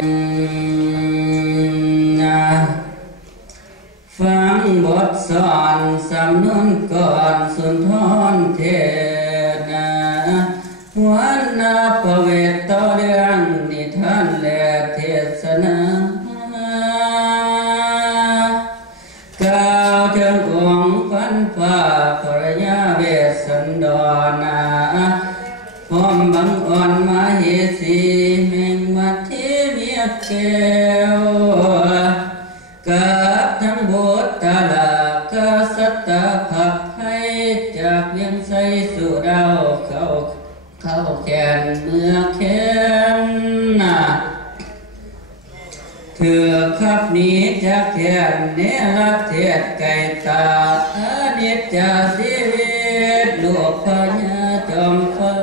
ฟังบทสอนสำนวนก่อนสุนทรเทศนาวันนาประเวทต่อเรื่องนิทานและเทศนากล่าวถึงองค์พันฟ้าภรยาเวสสันดรพร้อมบังอ่อนมาเหสีแห่งมัทธิเมียแก้วกับทั้งบุตรตาลากษัตริย์ผักให้จากเวียงไสสู่ดาวเข้าแขนเมื่อแขนเถือขับนี้จากแขนเนรเทศไก่ตาอนิจจาชีวิตลูกพญาจอมฟ้า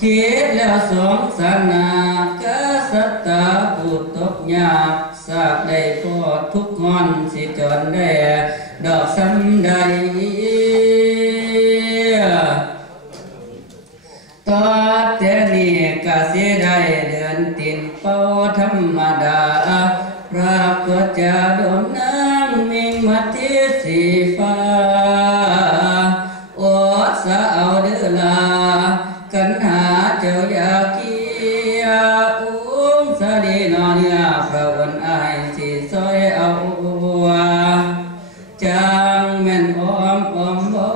คิดแล้วสงสารนากษัตริย์ผู้ตกยากสาบได้พอทุกงอนสิจนได้ดอกสำใดต่อแต่นี้ก็สิได้เดินตินเป้าธรรมดาพระก็จะโดนนางมิ่งมัทธิสีฟ้าโอสะเอาเดือลากันหาเจ้าอยากเกียอุ้งสะดีนอนยาพระวันอายสิซอยเอาจางแม่นอ้อมเบา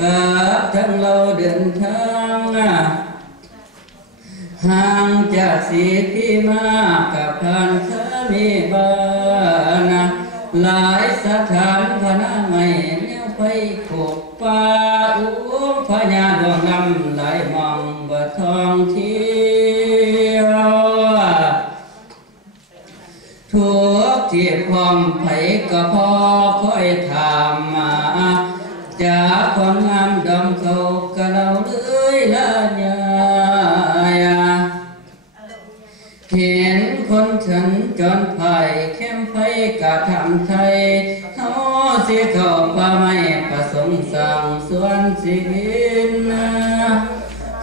กับทั้งเราเดินทางห่างจากสีที่มากับผ่านเคมีบ้านหลายสถานพนาไม่เลี้ยวไปขบป่าอุ้งพญาดวงดำไหลมองบ่ทองเที่ยวทุกที่พร้อมไผก็พอค่อยถามมาจากความงามดำเขากะเราเลยละยายเห็นคนฉันจนไผ่เข้มไฟกะทำไทยเขาเสียเข้าป่าไม้ประสงค์สั่งสวนสิวิน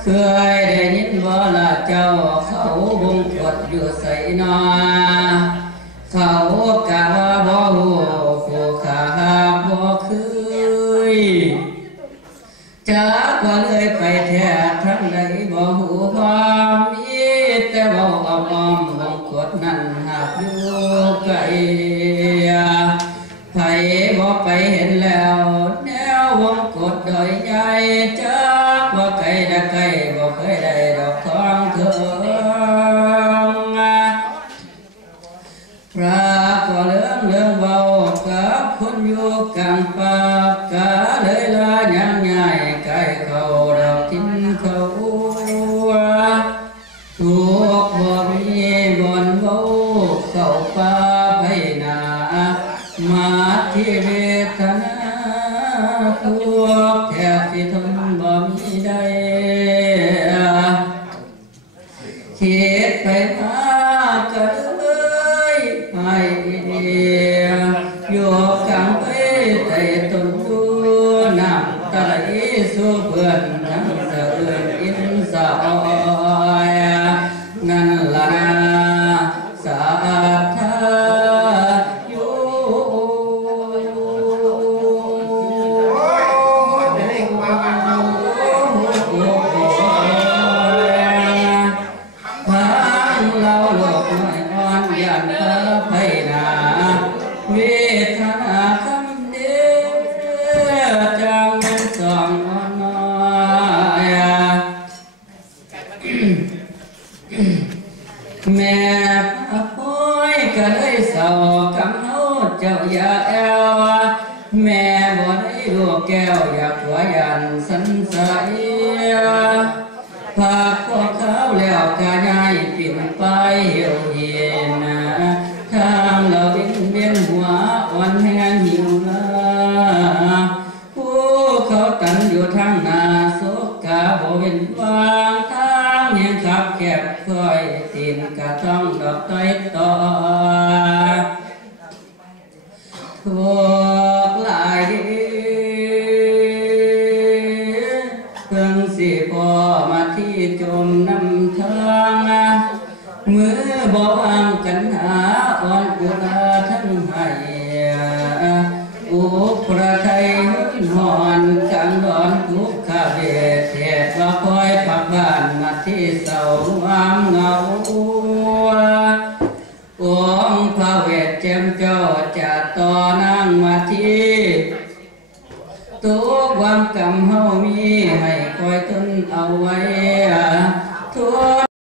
เคยได้ยินบ่ละเจ้าเขาบงกฎอยู่ใส่นาเขากะว่าบ่หูผู้ขาบ่คือจากว่าเลยไปแท้ทั้งใดบ่หูความมีแต่เว้าอ้อมวงกฎนั้นหากอยู่ไกลไผบ่ไปเห็นแล้วแนววงกฎดอยใหญ่จากว่าไกลได้ไกลบ่เคยได้ดอกทองเถิงพระก็เรื่องเบากับคนอยู่กลางป่ากะเลยลายังใหญ่ใกล้เขาดอกทิ้นเขาทุกบ่มีบ่อนเบาเข้าป่าไปนามาที่เวทนาทุกแทบที่ทนบ่มีได้คิดไปมาก็เลยไปอยู่กลางไปแต่ต้นดูน้ำตาไหลสู่เพื่อนทั้งสะอื่นอินสอยนั่นล่ะนะสาธาอยู่ทางเราโลกน้อยอ่อนยันเพ้อไปนาเวทนาคำเดียวจังเป็นสองอ่อนน้อยแม่พระโอ้ยก็เลยเศร้ากำเฮาเจ้าอย่าแอวแม่บ่ได้ลูกแก้วอยากหัวยันสันใสพาข้อขาวแล้วกะย้ายปิ่นไปเหี่ยวเย็นทางเราเวียนหัวอ่อนแห้งหิวลาผู้เขาตันอยู่ทางนาโศกาบ่เว้นวางทางยังขับแคบค่อยตีนกะต้องดอกต้อยต่อทุกหลายเพิ่งสิพอมาที่จมน้ำ มือบ่วางกันหาอ่อนกุลาทั้งให้อุปราไทยหอนกันดอนทุกข้าเวทเทศว่าคอยพักบ้านมาที่เสาความเงาองค์พระเวทเจ้มเจ้าจะต่อนั่งมาที่ทุกความกรรมเฮามีให้คอยทนเอาไว้ทุก